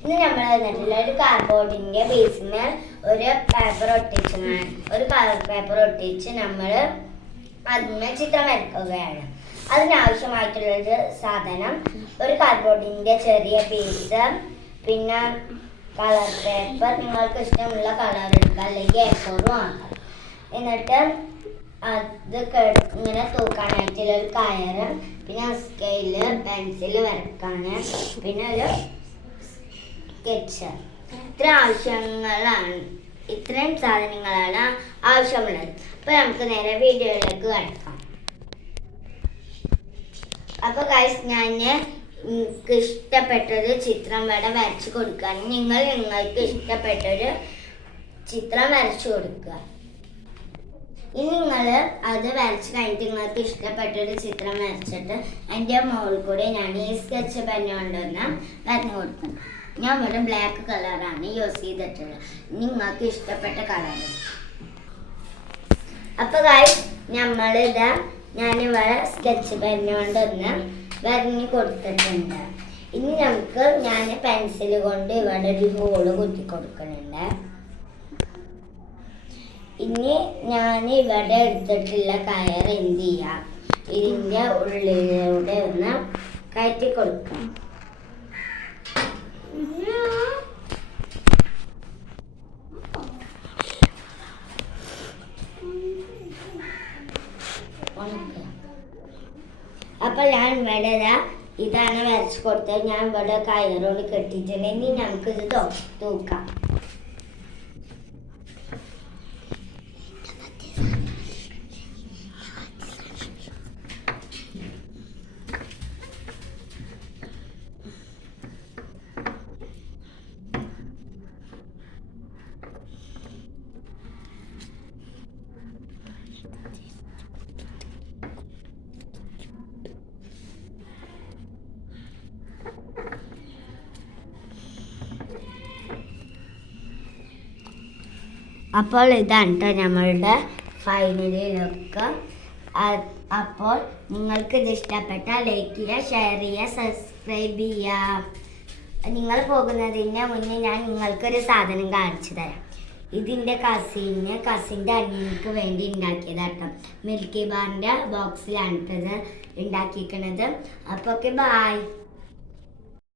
ഇന്ന് നമ്മൾ വന്നിട്ടുള്ള ഒരു കാർഡ്ബോർഡിന്റെ ബേസിന് ഒരു പേപ്പർ ഒട്ടിച്ച് നമ്മൾ അതിന് ചിത്രം വരയ്ക്കുകയാണ്. അതിനാവശ്യമായിട്ടുള്ളൊരു സാധനം ഒരു കാർഡ്ബോർഡിന്റെ ചെറിയ പീസ്, പിന്നെ കളർ പേപ്പർ, നിങ്ങൾക്ക് ഇഷ്ടമുള്ള കളർ എടുക്കുക, അല്ലെങ്കിൽ A4 ആക്കാം. എന്നിട്ട് അത് ഇങ്ങനെ തൂക്കാനായിട്ടുള്ള ഒരു കയറ്, പിന്നെ സ്കെയില്, പെൻസിൽ വരക്കാന്, പിന്നെ ഒരു സ്കെച്ച്. ഇത്രയും സാധനങ്ങളാണ് ആവശ്യമുള്ളത്. അപ്പൊ നമുക്ക് നേരെ വീഡിയോയിലേക്ക് കടക്കാം. അപ്പൊ ഗൈസ്, നിങ്ങൾക്ക് ഇഷ്ടപ്പെട്ടൊരു ചിത്രം വരച്ചു കൊടുക്കാൻ നിങ്ങൾക്ക് ഇഷ്ടപ്പെട്ടൊരു ചിത്രം വരച്ചു കൊടുക്കുക. ഇനി നിങ്ങൾ അത് വരച്ച് കഴിഞ്ഞിട്ട് നിങ്ങൾക്ക് ഇഷ്ടപ്പെട്ടൊരു ചിത്രം വരച്ചിട്ട് എൻ്റെ മോൾ കൂടെ ഞാൻ ഈ സ്കെച്ച് പെൻ കൊണ്ടുവന്ന് വരഞ്ഞു കൊടുക്കണം. ഞാൻ ഇവിടെ ബ്ലാക്ക് കളറാണ് യൂസ് ചെയ്തിട്ടുള്ളത്, നിങ്ങൾക്ക് ഇഷ്ടപ്പെട്ട കളർ. അപ്പൊ ഗൈസ്, ഞാനിവിടെ സ്കെച്ച് പെൻ കൊണ്ടൊന്ന് വരഞ്ഞു കൊടുത്തിട്ടുണ്ട്. ഇനി ഞാൻ പെൻസിൽ കൊണ്ട് ഇവിടെ ഒരു ഹോള് കുത്തി കൊടുക്കുന്നുണ്ട്. ഇനി ഞാൻ ഇവിടെ എടുത്തിട്ടുള്ള കയർ എന്ത് ചെയ്യാം, ഇതിൻ്റെ ഉള്ളിലൂടെ ഒന്ന് കയറ്റി കൊടുക്കാം. അപ്പൊ ഞാൻ ഇവിടെ ഇതാണ് വരച്ചു കൊടുത്തത്. ഞാൻ ഇവിടെ കയറോട് കെട്ടിയിട്ടുണ്ട്. ഇനി നമുക്കിത് തൂക്കാം. അപ്പോൾ ഇതാണ് കേട്ടോ നമ്മളുടെ ഫൈനലി ലുക്ക്. അപ്പോൾ നിങ്ങൾക്ക് ഇത് ഇഷ്ടപ്പെട്ടാൽ ലൈക്ക് ചെയ്യുക, ഷെയർ ചെയ്യുക, സബ്സ്ക്രൈബ് ചെയ്യുക. നിങ്ങൾ പോകുന്നതിന് മുന്നേ ഞാൻ നിങ്ങൾക്കൊരു സാധനം കാണിച്ചു തരാം. ഇതിൻ്റെ കസിൻ്റെ അനിയനിക്ക് വേണ്ടി ഉണ്ടാക്കിയതാട്ടോ. മിൽക്കി ബാറിൻ്റെ ബോക്സിലാണ് ഇത് ഉണ്ടാക്കിയിരിക്കുന്നത്. അപ്പോൾ ഓക്കെ, ബൈ.